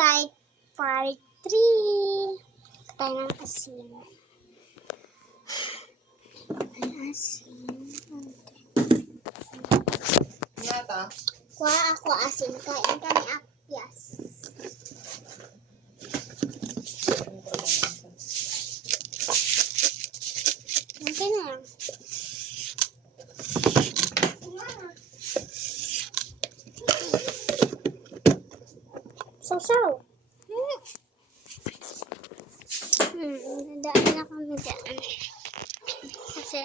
guys, part 3. Tayo ng asin. Kuha ako asin. Kain kami apyas. Okay na yan. Saw-saw. Dadaan na kami dyan. Kasi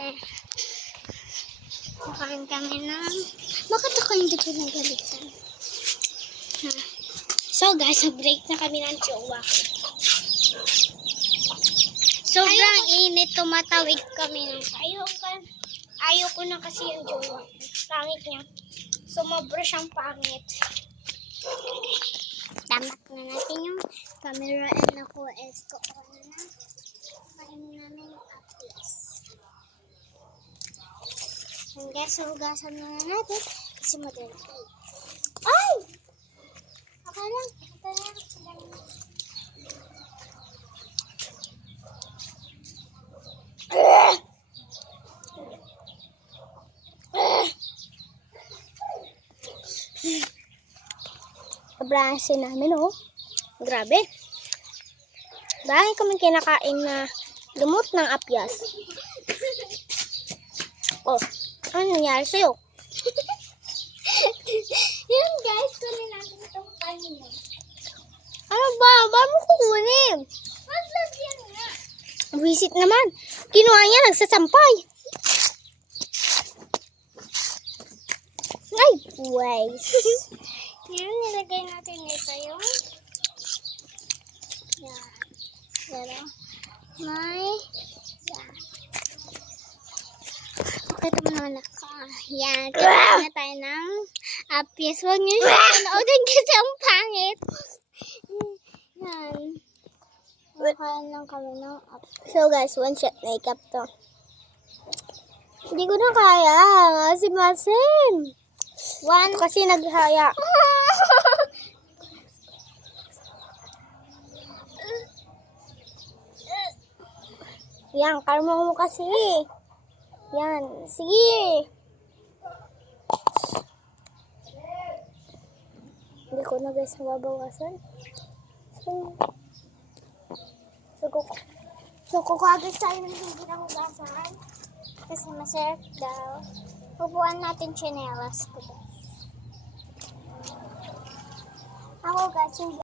nakain kami ng... Bakit ako hindi ko nagalitan? So guys, break na kami ng jowa ko. Sobrang init, tumatawid kami ng ayaw ko na kasi yung jowa. Pangit niya. Sumobra siyang pangit. Tamak na natin yung camera and ako esko na. Kain namin yung apis. And guys, hugasan na natin kasi madali. Ay! Okay lang. Ito lang. Sobrang asin namin, oh. Grabe. Dahil kami kinakain na lumot ng apyas. Oh, ano nangyari sa'yo? Yun guys, kunin natin itong kanin. Ano ba? Ba't mo kukunin? Maglagyan nga. Visit naman. Kinuha niya, nagsasampay. Ay, waste. Yan, nilagay natin ito yung yan. Pero, may yan. Okay, ito muna naka. Yan, kailangan na tayo ng apis. Huwag nyo siya panoodin kasi ang pangit. Yan. Makain lang kami ng apis. So guys, one shot makeup to. Hindi ko na kaya. Kasi masin. One. Kasi naghaya. Yan, karma mo kasi. Yan, sige. Hindi ko na guys mababawasan. So kukagis tayo ng hindi na hugasan. Kasi masarap daw. Pupuan natin tsinelas ko. Ako guys, yung